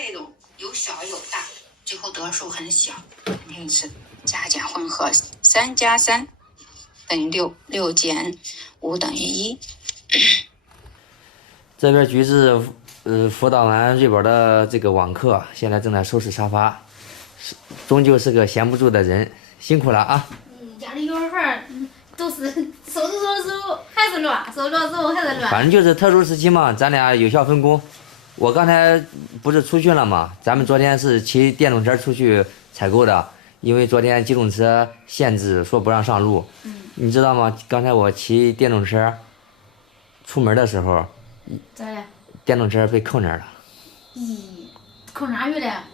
配种有小有大，最后得数很小。因此加减混合3加3等于6，6减5等于1。这边橘子辅导完瑞宝的这个网课，现在正在收拾沙发，终究是个闲不住的人，辛苦了啊！家里幼儿园都是收还是乱，收了之后还是乱。反正就是特殊时期嘛，咱俩有效分工。我刚才不是出去了吗？咱们昨天是骑电动车出去采购的，因为昨天机动车限制说不让上路。你知道吗？刚才我骑电动车出门的时候，咋了？电动车被扣那儿了。咦，扣哪去了？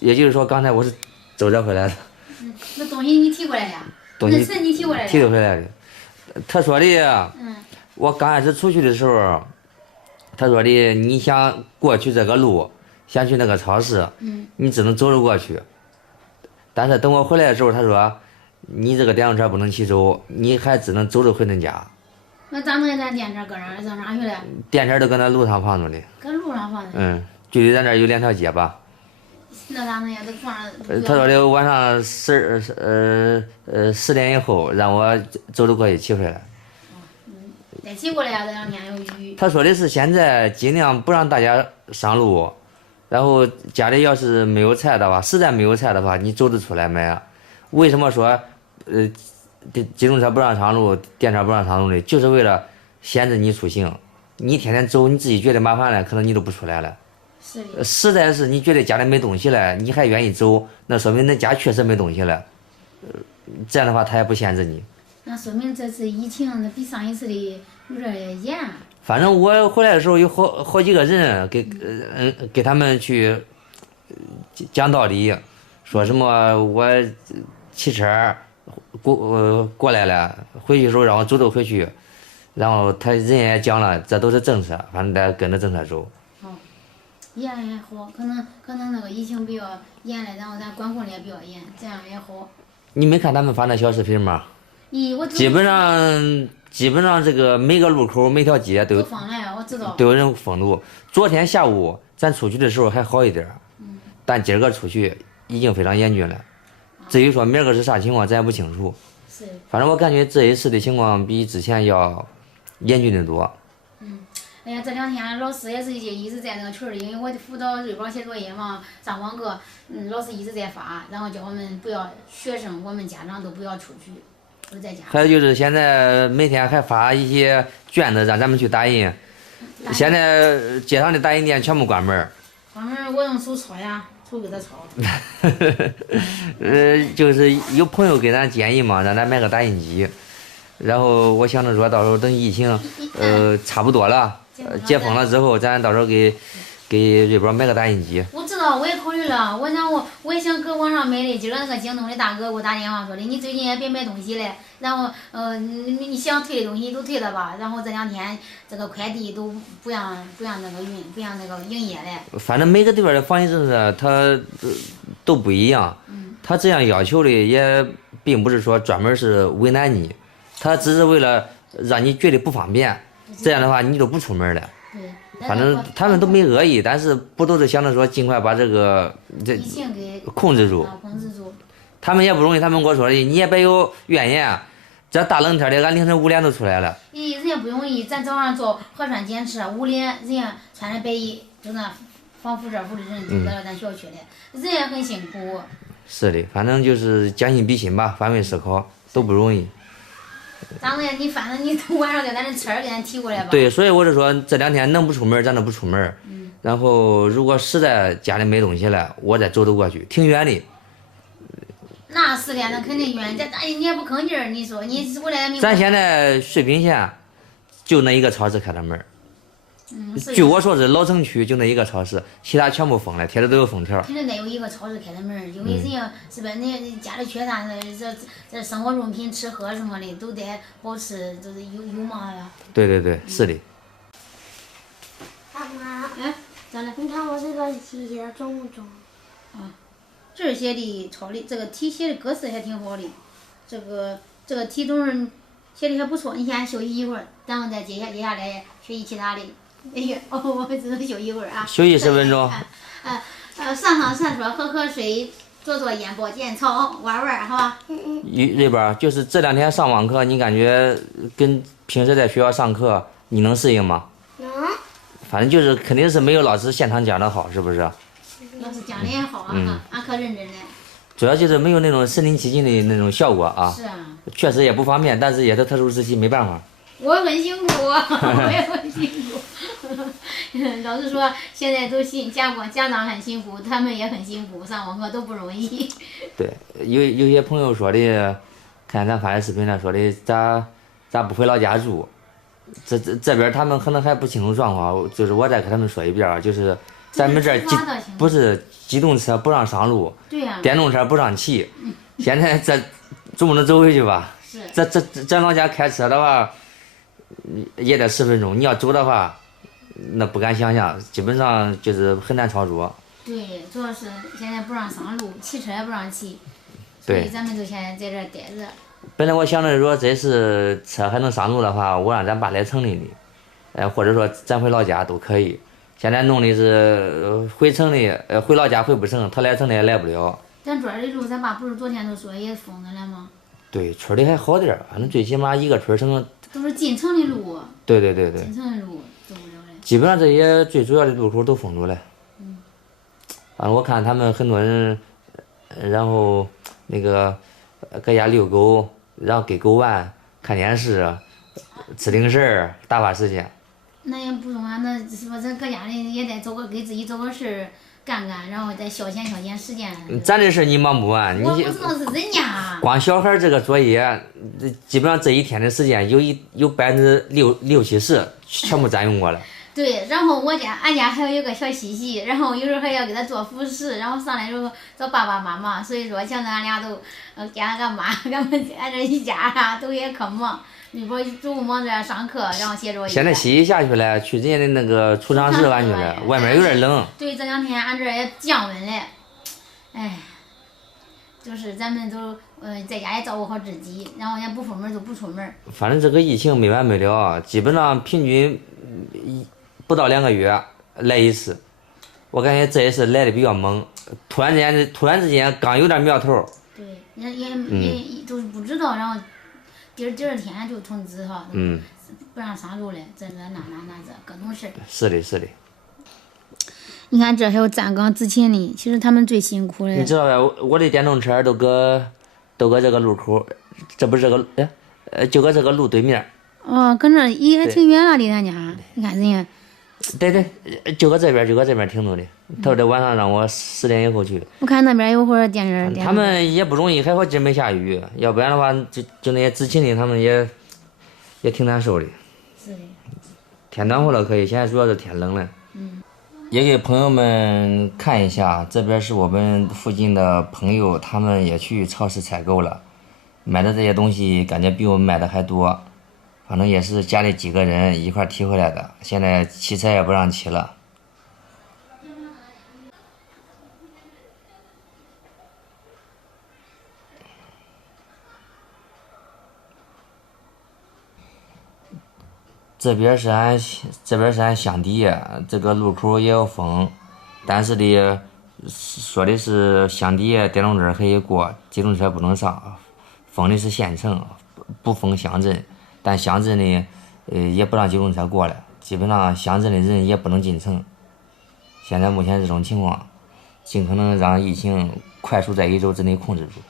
也就是说，刚才我是走着回来的。那东西你提过来的？东西那车你提过来的？提着回来的。他说的，我刚开始出去的时候，他说的你想过去这个路，想去那个超市，你只能走着过去。但是等我回来的时候，他说你这个电动车不能骑走，你还只能走着回恁家。那咋能咱电车搁哪儿？上哪去了？电车都搁那路上放着的。搁路上放的。距离咱这儿有2条街吧。那咋能呀？都放着。他说的晚上10点以后让我走着过去骑回来。再骑过来呀，这2天有雨。他说的是现在尽量不让大家上路，然后家里要是没有菜的话，实在没有菜的话，你走着出来买。为什么说机动车不让上路，电车不让上路的，就是为了限制你出行。你天天走，你自己觉得麻烦了，可能你都不出来了。是的。实在是你觉得家里没东西了，你还愿意走，那说明恁家确实没东西了。这样的话，他也不限制你。那说明这次疫情那比上一次的有点严。反正我回来的时候有好几个人给他们去讲道理，说什么我骑车过来了，回去的时候让我走着回去，然后他人也讲了，这都是政策，反正得跟着政策走。严也好，可能那个疫情比较严了，然后咱管控的也比较严，这样也好。你没看他们发那小视频吗？基本上这个每个路口每条街都封了，我知道。都有人封路。昨天下午咱出去的时候还好一点，但今儿个出去已经非常严峻了。至于说明儿个是啥情况，咱也不清楚。是。反正我感觉这一次的情况比之前要严峻得多。哎呀，这2天老师也是一直在那个群里，因为我辅导瑞宝写作业嘛，上网课，老师一直在发，然后叫我们不要学生，我们家长都不要出去，都在家。还有就是现在每天还发一些卷子让咱们去打印，现在街上的打印店全部关门。关门，我用手抄呀，手给他抄。就是有朋友给咱建议嘛，让咱买个打印机，然后我想着说到时候等疫情差不多了。解封了之后，咱到时候给瑞宝买个打印机。我知道，我也考虑了，我也想搁网上买的。今儿那个京东的大哥给我打电话说的，你最近也别买东西了，然后你想退的东西都退了吧，然后这2天这个快递都不让那个不让那个营业了。反正每个地方的防疫政策它都不一样，他这样要求的也并不是说专门是为难你，他只是为了让你觉得不方便。这样的话，你就不出门了。对，反正他们都没恶意，但是不都是想着说尽快把这个疫情给控制住。他们也不容易，他们跟我说的，你也别有怨言。这大冷天的，俺凌晨5点都出来了。人家不容易，咱早上做核酸检测，5点人家穿着白衣，就那防辐射服的人就在咱小区里，人也很辛苦。是的，反正就是将心比心吧，换位思考都不容易。咋的呀？你反正你晚上给咱这车给咱提过来吧。对，所以我就说这2天能不出门咱都不出门。然后如果实在家里没东西了，我再走过去，挺远的。那是的，那肯定远。你也不吭劲儿，你说你回来没？咱现在水平县就那一个超市开的门。据我说是老城区就那一个超市，其他全部封了，贴的都有封条。肯定得有一个超市开的门，因为人家是吧？那家里缺啥这生活用品、吃喝什么的都得保持，就是有嘛呀。对，是的。妈妈，咋了？你看我这个题写的中不中？这儿写的抄的这个题写的格式还挺好的，这个题中写的还不错。你先休息一会儿，然后再接下来学习其他的。哎呀，我只能休息一会儿啊。休息10分钟。上厕所，喝水，做眼保健操，玩，好吧？瑞宝，就是这2天上网课，你感觉跟平时在学校上课，你能适应吗？能。反正就是肯定是没有老师现场讲的好，是不是？老师讲的也好啊，俺可认真的。主要就是没有那种身临其境的那种效果啊。是啊。确实也不方便，但是也是特殊时期，没办法。我很辛苦，我也很辛苦。老师说现在都家长很辛苦，他们也很辛苦，上网课都不容易。对，有些朋友说的，看咱发的视频了，说的咋不回老家住？这边他们可能还不清楚状况，就是我再给他们说一遍啊，就是咱们这儿不是机动车不让上路，对呀，电动车不让骑。现在这总不能走回去吧？是。咱老家开车的话，也得10分钟，你要走的话，那不敢想象，基本上就是很难操作。对，主要是现在不让上路，汽车也不让骑，所对，以咱们就现在在这儿待着。本来我想着说，这次车还能上路的话，我让咱爸来城里的，或者说咱回老家都可以。现在弄的是回城里，回老家回不成，他来城里也来不了。咱这儿的路，咱爸不是昨天都说也封着了吗？对，村里还好点儿，反正最起码一个村城。都是进城的路。对。进城的路走不了了。基本上这些最主要的路口都封住了。反正我看他们很多人，然后那个搁家遛狗，然后给狗玩、看电视、吃零食打发时间。那也不用啊，那是不咱搁家里也得给自己找个事儿干，然后再消遣时间。咱这事你忙不完，我不知道是人家。光小孩这个作业，基本上这一天的时间有60%-70%全部占用过了。对，然后俺家还有一个小西西，然后有时候还要给他做辅食，然后上来之后找爸爸妈妈，所以说现在俺俩都给俺妈，俺这一家都也可忙。你不中午忙着上课，然后写作业。现在西西下去了，去人家的那个储藏室玩去了，外面有点冷。对，这2天俺这也降温了，哎，就是咱们都在家也照顾好自己，然后也不出门就不出门。反正这个疫情没完没了，基本上平均不到2个月来一次，我感觉这一次来的比较猛，突然之间刚有点苗头。对，也都不知道，然后第二天就通知哈，不让上路了，这各种事儿。是的。你看这还有站岗执勤的，其实他们最辛苦了。你知道吧？我的电动车都搁这个路口，这不是这个就搁这个路对面。哦，搁那也挺远了离咱家，你看人家。对，就搁这边停着的。他说这晚上让我10点以后去。我看那边有会儿电视。他们也不容易，还好今儿没下雨，要不然的话，就那些执勤的，他们也挺难受的。是的。天暖和了可以，现在主要是天冷了。也给朋友们看一下，这边是我们附近的朋友，他们也去超市采购了，买的这些东西感觉比我们买的还多。反正也是家里几个人一块提回来的，现在骑车也不让骑了。这边是俺乡弟，这个路口也要封，但是的说的是乡弟电动车可以过，机动车不能上，封的是县城，不封乡镇。但乡镇呢，也不让机动车过了，基本上乡镇的人也不能进城。现在目前这种情况，尽可能让疫情快速在1周之内控制住。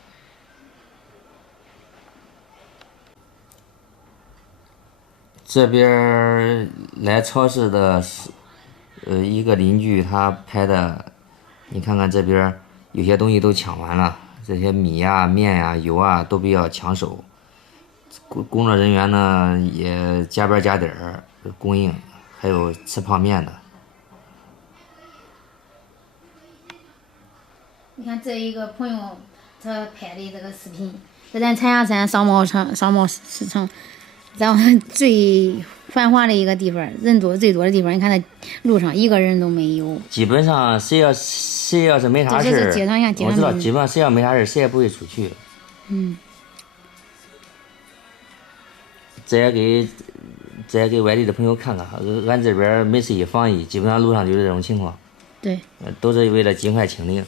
这边来超市的一个邻居他拍的，你看看这边有些东西都抢完了，这些米呀、面呀、油啊都比较抢手。工作人员呢也加班加点儿供应，还有吃泡面的。你看这一个朋友他拍的这个视频，在咱产下山商贸市场，然后最繁华的一个地方，人最多的地方，你看那路上一个人都没有。基本上谁要是没啥事儿，我知道，基本上谁要没啥事儿，谁也不会出去。这也给外地的朋友看看，俺这边没事一防疫，基本上路上就是这种情况。对，都是为了尽快清零。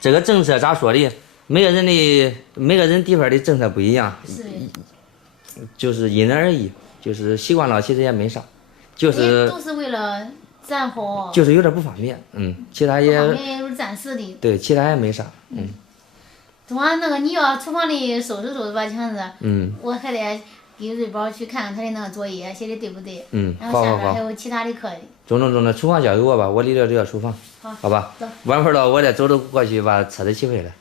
这个政策咋说的？每个人地方的政策不一样，是的。就是因人而异，就是习惯了其实也没啥，就是都是为了暂好，就是有点不方便，其他也不方便也都是暂时的。对，其他也没啥，中啊，那个你要厨房里收拾收拾吧，强子，我还得给瑞宝去看看他的那个作业写的对不对，然后下边还有其他的课的。中，厨房交给我吧，我离了这个厨房，好吧，晚会儿了我再走过去把车子骑回来，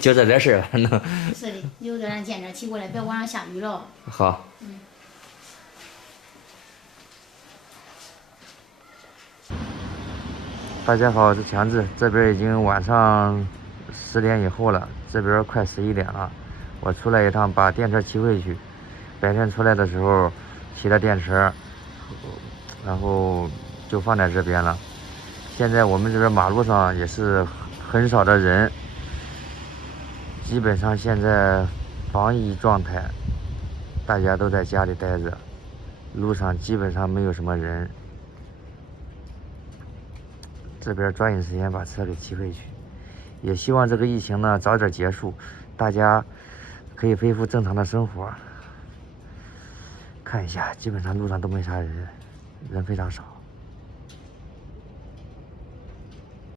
就这点事儿，反正。是的，有个咱见着骑过来，别晚上下雨了。好。大家好，我是强子，这边已经晚上10点以后了，这边快11点了。我出来一趟，把电车骑回去。白天出来的时候骑了电车，然后就放在这边了。现在我们这边马路上也是很少的人，基本上现在防疫状态，大家都在家里待着，路上基本上没有什么人。这边抓紧时间把车给骑回去，也希望这个疫情呢早点结束，大家可以恢复正常的生活。看一下，基本上路上都没啥人，人非常少。